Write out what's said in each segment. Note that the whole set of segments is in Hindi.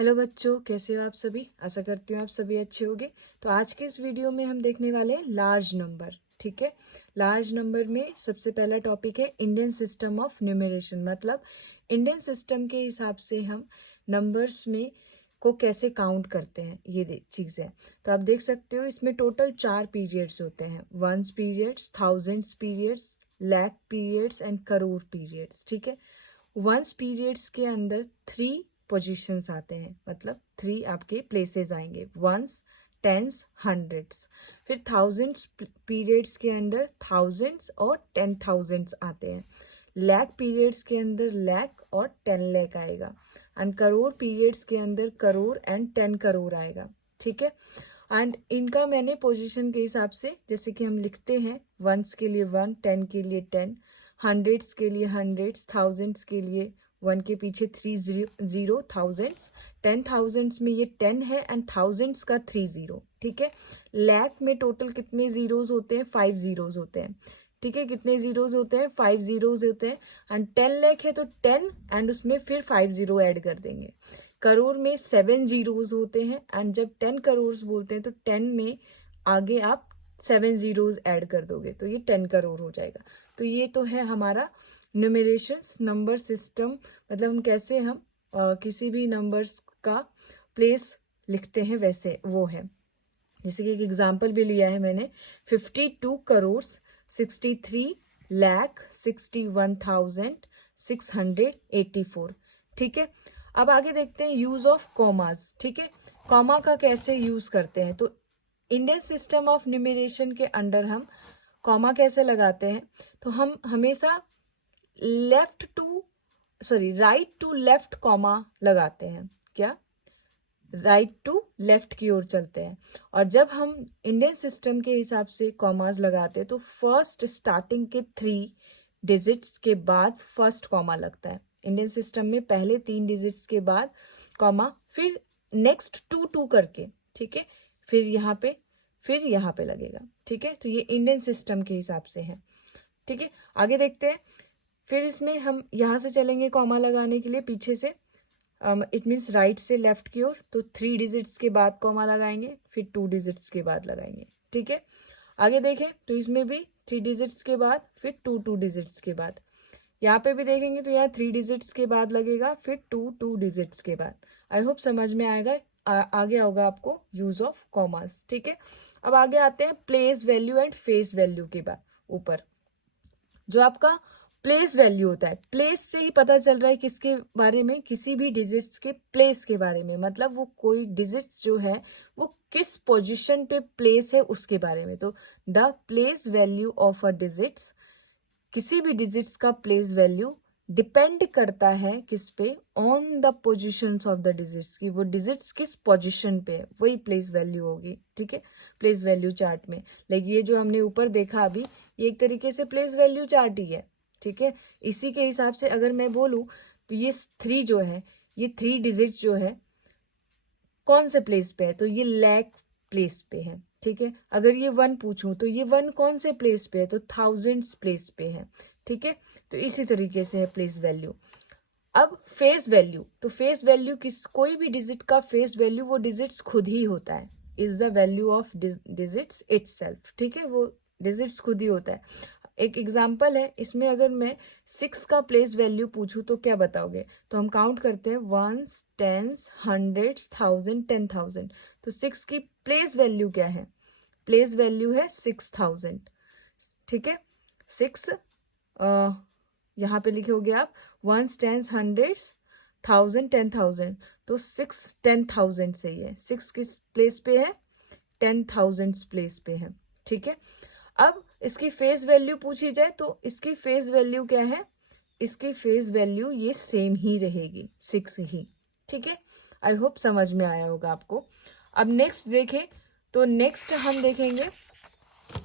हेलो बच्चों, कैसे हो आप सभी। आशा करती हूँ आप सभी अच्छे होंगे। तो आज के इस वीडियो में हम देखने वाले हैं लार्ज नंबर। ठीक है, लार्ज नंबर में सबसे पहला टॉपिक है इंडियन सिस्टम ऑफ न्यूमरेशन। मतलब इंडियन सिस्टम के हिसाब से हम नंबर्स में को कैसे काउंट करते हैं, ये चीज़ है। तो आप देख सकते हो इसमें टोटल 4 पीरियड्स होते हैं। Ones periods, thousands periods, lakh periods and crore periods. ठीक है, वंस पीरियड्स के अंदर 3 पोजीशंस आते हैं, मतलब 3 आपके प्लेसेस आएंगे, वंस, टेंस, हंड्रेड्स। फिर थाउजेंड्स पीरियड्स के अंदर थाउजेंड्स और 10,000s आते हैं। लाख पीरियड्स के अंदर लाख और 10 लाख आएगा। एंड करोड़ पीरियड्स के अंदर करोड़ एंड 10 करोड़ आएगा। ठीक है, एंड इनका मैंने पोजीशन के हिसाब से, जैसे कि हम लिखते हैं वंस के लिए 1, 10 के लिए 10, हंड्रेड्स के लिए हंड्रेड्स, थाउजेंड्स के लिए 1 के पीछे 3 0, थाउजेंड्स, 10,000s में ये 10 है एंड थाउजेंड्स का 3 0। ठीक है, लाख में टोटल कितने जीरोज होते हैं? 5 जीरोज होते हैं। ठीक है, कितने जीरोज होते हैं? 5 जीरोज होते हैं। एंड 10 लाख है तो 10 एंड उसमें फिर 5 जीरो ऐड कर देंगे। करोड़ में 7 जीरोज होते हैं एंड जब 10 करोड़ बोलते हैं तो 10 में आगे आप 7 जीरोज ऐड कर दोगे तो ये 10 करोड़ हो जाएगा। तो ये तो है हमारा न्यूमरेशंस नंबर सिस्टम। मतलब हम कैसे हम किसी भी नंबर्स का प्लेस लिखते हैं, वैसे वो है। जैसे कि एक एग्जांपल भी लिया है मैंने, 52 करोड़ 63 लाख 61,684। ठीक है, अब आगे देखते हैं यूज ऑफ कॉमास। ठीक है, कॉमा का कैसे यूज करते हैं। तो इंडियन सिस्टम ऑफ न्यूमरेशन के अंडर हम कॉमा कैसे लगाते हैं, तो हम हमेशा राइट टू लेफ्ट कॉमा लगाते हैं। क्या? राइट टू लेफ्ट की ओर चलते हैं। और जब हम इंडियन सिस्टम के हिसाब से कॉमास लगाते हैं तो फर्स्ट स्टार्टिंग के 3 डिजिट्स के बाद फर्स्ट कॉमा लगता है। इंडियन सिस्टम में पहले 3 डिजिट्स के बाद कॉमा, फिर नेक्स्ट 2 2 करके। ठीक है, फिर यहाँ पे लगेगा। ठीक है, तो ये इंडियन सिस्टम के हिसाब से है। ठीक है, आगे देखते हैं। फिर इसमें हम यहाँ से चलेंगे कॉमा लगाने के लिए पीछे से, इट मीन्स राइट से लेफ्ट की ओर। तो 3 डिजिट्स के बाद कॉमा लगाएंगे, फिर 2 डिजिट्स के बाद लगाएंगे। ठीक है, आगे देखें तो इसमें भी 3 डिजिट्स के बाद, फिर 2 डिजिट्स के बाद। यहाँ पे भी देखेंगे तो यहाँ 3 डिजिट्स के बाद लगेगा, फिर 2 डिजिट्स के बाद। आई होप समझ में आएगा, आ गया होगा आपको यूज ऑफ कॉमास। ठीक है, अब आगे आते हैं place value and face value के बाद। ऊपर जो आपका प्लेस वैल्यू होता है, प्लेस से ही पता चल रहा है किसके बारे में, किसी भी डिजिट्स के प्लेस के बारे में। मतलब वो कोई डिजिट जो है वो किस पोजीशन पे प्लेस है उसके बारे में। तो the place value of a digits, किसी भी डिजिट्स का प्लेस वैल्यू डिपेंड करता है किस पे? On the positions of the digits, की वो डिजिट्स किस पोजिशन पे है, वही प्लेस वैल्यू होगी। ठीक है, प्लेस वैल्यू चार्ट में। लाइक ये जो हमने ऊपर देखा अभी, ये एक तरीके से प्लेस वैल्यू चार्ट ही है। ठीक है, इसी के हिसाब से अगर मैं बोलूँ तो ये 3 जो है, ये 3 डिजिट जो है कौन से प्लेस पे है, तो ये लाख प्लेस पे है। ठीक है, अगर ये 1 पूछूं तो ये 1 कौन से प्लेस पे है, तो थाउजेंड्स प्लेस पे है। ठीक है, तो इसी तरीके से है प्लेस वैल्यू। अब फेस वैल्यू, तो फेस वैल्यू कोई भी डिजिट का फेस वैल्यू वो डिजिट्स खुद ही होता है, is the value of digits itself. ठीक है, वो डिजिट्स खुद ही होता है। एक एग्जाम्पल है इसमें, अगर मैं 6 का प्लेस वैल्यू पूछूं तो क्या बताओगे? तो हम काउंट करते हैं वंस, टेंस, हंड्रेड्स, 1000, 10,000। तो 6 की प्लेस वैल्यू क्या है? प्लेस वैल्यू है 6000। ठीक है, 6 यहाँ पे लिखे होगे आप, वंस, टेंस, हंड्रेड्स, 1000, 10,000। तो 6 10,000 से ही है। 6 किस प्लेस पे है? 10,000 प्लेस पे है। ठीक है, अब इसकी फेस वैल्यू पूछी जाए तो इसकी फेस वैल्यू क्या है? इसकी फेस वैल्यू ये सेम ही रहेगी, 6 ही। ठीक है, आई होप समझ में आया होगा आपको। अब नेक्स्ट देखें तो नेक्स्ट हम देखेंगे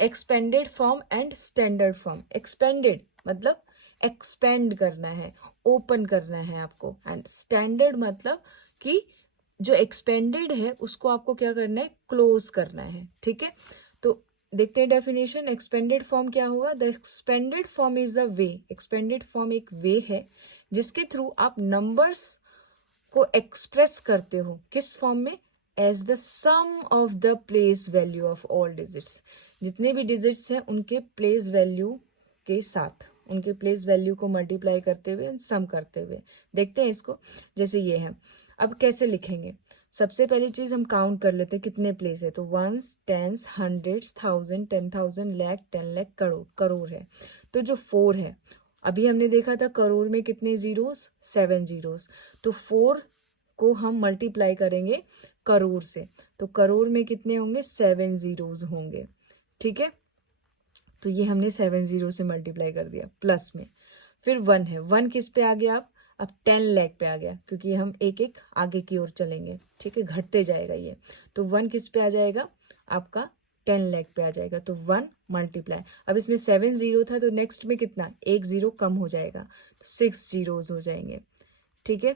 expanded form and standard form. Expanded मतलब एक्सपेंड करना है, ओपन करना है आपको। एंड स्टैंडर्ड मतलब कि जो एक्सपेंडेड है उसको आपको क्या करना है? क्लोज करना है। ठीक है, तो देखते हैं डेफिनेशन। एक्सपेंडेड फॉर्म क्या होगा? The expanded form is the way, expanded form एक वे है जिसके थ्रू आप नंबर्स इसको एक्सप्रेस करते हो किस फॉर्म में, as the sum of the place value of all digits, जितने भी डिजिट्स हैं उनके प्लेस वैल्यू के साथ, उनके प्लेस वैल्यू को मल्टीप्लाई करते हुए, सम करते हुए। देखते हैं इसको, जैसे ये है। अब कैसे लिखेंगे, सबसे पहली चीज हम काउंट कर लेते हैं कितने प्लेस है, तो ones, tens, hundreds, thousand, 10,000, lakh, 10 lakh, crore, crore है। तो जो 4 है, अभी हमने देखा था करोड़ में कितने जीरोस, 7 जीरोस, तो 4 को हम मल्टीप्लाई करेंगे करोड़ से, तो करोड़ में कितने होंगे, 7 जीरोस होंगे। ठीक है, तो ये हमने 7 जीरो से मल्टीप्लाई कर दिया प्लस में। फिर 1 है, 1 किस पे आ गया, अब 10 लाख पे आ गया, क्योंकि हम एक एक आगे की ओर चलेंगे। ठीक है, घटते जाएगा ये, तो 1 किस पे आ जाएगा, आपका 10 लाख पे आ जाएगा, तो 1 मल्टीप्लाई। अब इसमें 7 जीरो था, तो नेक्स्ट में कितना, एक जीरो कम हो जाएगा, तो 6 जीरोज हो जाएंगे। ठीक है,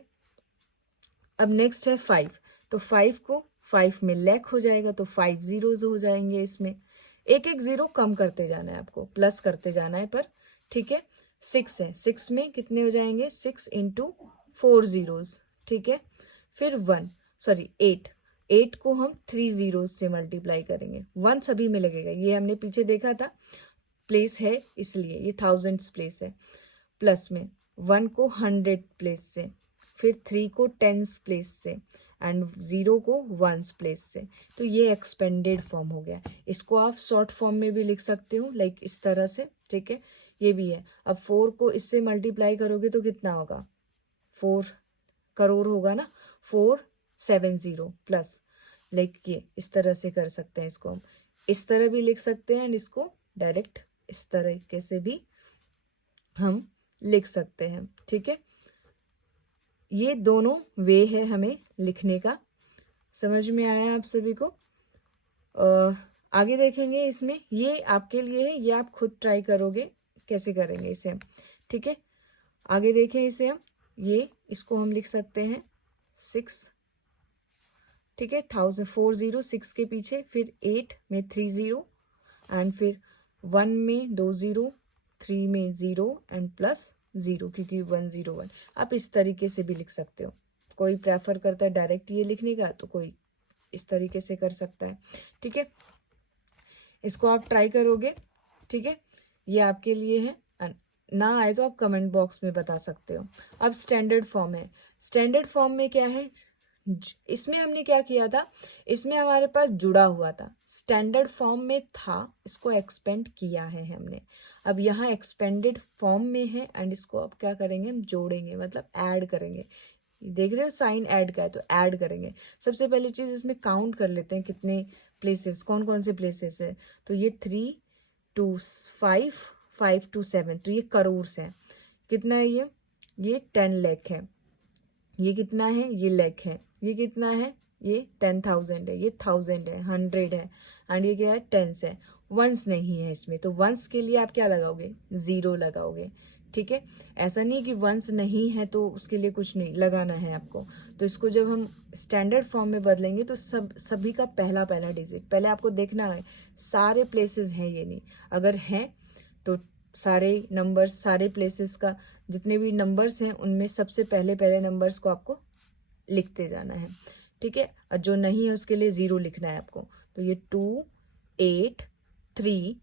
अब नेक्स्ट है 5, तो 5 को 5 में लाख हो जाएगा, तो 5 जीरोज हो जाएंगे। इसमें एक एक जीरो कम करते जाना है आपको, प्लस करते जाना है पर। ठीक है, 6 है, 6 में कितने हो जाएंगे, 6 इंटू 4 जीरोज। ठीक है, फिर 8, 8 को हम 3 जीरोज से मल्टीप्लाई करेंगे, 1 सभी में लगेगा, ये हमने पीछे देखा था, प्लेस है इसलिए ये थाउजेंड्स प्लेस है। प्लस में 1 को 100 प्लेस से, फिर 3 को 10s प्लेस से, एंड 0 को 1s प्लेस से। तो ये एक्सपेंडेड फॉर्म हो गया। इसको आप शॉर्ट फॉर्म में भी लिख सकते हो, लाइक इस तरह से। ठीक है, ये भी है। अब 4 को इससे मल्टीप्लाई करोगे तो कितना होगा, 4 करोड़ होगा ना, 470 प्लस, लाइक ये इस तरह से कर सकते हैं। इसको हम इस तरह भी लिख सकते हैं, एंड इसको डायरेक्ट इस तरीके से भी हम लिख सकते हैं। ठीक है, ये दोनों वे है हमें लिखने का। समझ में आया आप सभी को? आगे देखेंगे इसमें, ये आपके लिए है, ये आप खुद ट्राई करोगे कैसे करेंगे इसे हम। ठीक है, आगे देखें इसे हम, ये इसको हम लिख सकते हैं 6। ठीक है, 406 के पीछे, फिर 8 में 3 जीरो, एंड फिर 1 में 2 जीरो, 3 में 0, एंड प्लस 0, क्योंकि 101। आप इस तरीके से भी लिख सकते हो। कोई प्रेफर करता है डायरेक्ट ये लिखने का, तो कोई इस तरीके से कर सकता है। ठीक है, इसको आप ट्राई करोगे। ठीक है, ये आपके लिए है, ना आए तो आप कमेंट बॉक्स में बता सकते हो। अब स्टैंडर्ड फॉर्म है। स्टैंडर्ड फॉर्म में क्या है, इसमें हमने क्या किया था, इसमें हमारे पास जुड़ा हुआ था, स्टैंडर्ड फॉर्म में था, इसको एक्सपेंड किया है हमने। अब यहाँ एक्सपेंडेड फॉर्म में है, एंड इसको अब क्या करेंगे, हम जोड़ेंगे, मतलब ऐड करेंगे। देख रहे हो साइन ऐड का है, तो ऐड करेंगे। सबसे पहली चीज इसमें काउंट कर लेते हैं कितने प्लेसेस, कौन कौन से प्लेसेस है। तो ये 3 to 5, 5 to 7, तो ये करोड़ है। कितना है ये 10 लाख है। ये कितना है, ये लाख है। ये कितना है, ये 10,000 है। ये 1000 है, 100 है, एंड ये क्या है, 10s है। वंस नहीं है इसमें, तो वंस के लिए आप क्या लगाओगे, 0 लगाओगे। ठीक है, ऐसा नहीं कि वंस नहीं है तो उसके लिए कुछ नहीं लगाना है आपको। तो इसको जब हम स्टैंडर्ड फॉर्म में बदलेंगे, तो सभी का पहला पहला डिजिट पहले आपको देखना है, सारे प्लेसेस हैं ये नहीं, अगर हैं तो सारे नंबर्स, सारे प्लेसेस का जितने भी नंबर्स हैं उनमें सबसे पहले पहले नंबर्स को आपको लिखते जाना है। ठीक है, और जो नहीं है उसके लिए 0 लिखना है आपको। तो ये 2, 8, 3,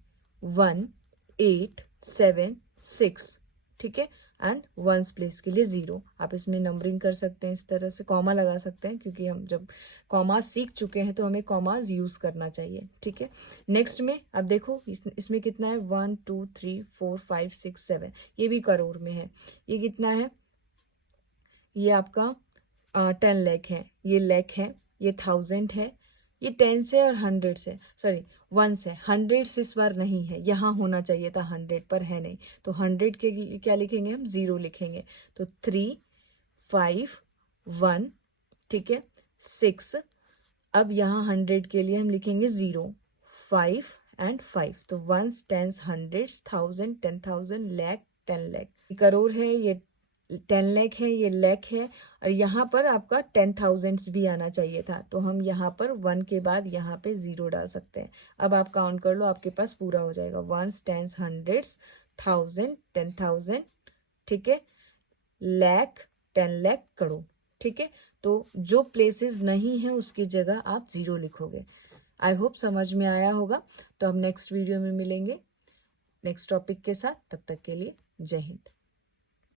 1, 8, 7, 6। ठीक है, एंड वंस प्लेस के लिए 0। आप इसमें नंबरिंग कर सकते हैं, इस तरह से कॉमा लगा सकते हैं, क्योंकि हम जब कॉमा सीख चुके हैं तो हमें कॉमाज यूज करना चाहिए। ठीक है, नेक्स्ट में अब देखो इसमें कितना है, 1, 2, 3, 4, 5, 6, 7, ये भी करोड़ में है। ये कितना है, ये आपका 10 लाख है, ये लाख है, ये 1000 है, ये 10 है और 100 है, सॉरी 1 है। 100 इस बार नहीं है, यहाँ होना चाहिए था 100 पर है नहीं, तो 100 के लिए क्या लिखेंगे हम, 0 लिखेंगे। तो 3, 5, 1, ठीक है, 6। अब यहाँ 100 के लिए हम लिखेंगे 0, 5 एंड 5। तो 1s, 10s, 100s, 1000, 10,000, lakh, 10 lakh. Crore है, ये 10 लाख है, ये लाख है, और यहाँ पर आपका 10,000 भी आना चाहिए था, तो हम यहाँ पर 1 के बाद यहाँ पे 0 डाल सकते हैं। अब आप काउंट कर लो, आपके पास पूरा हो जाएगा, 1s, 10s, 100s, 1000, 10,000, ठीक है, लाख, 10 लाख, करोड़। ठीक है, तो जो प्लेसेस नहीं है उसकी जगह आप 0 लिखोगे। आई होप समझ में आया होगा। तो हम नेक्स्ट वीडियो में मिलेंगे नेक्स्ट टॉपिक के साथ। तब तक के लिए जय हिंद।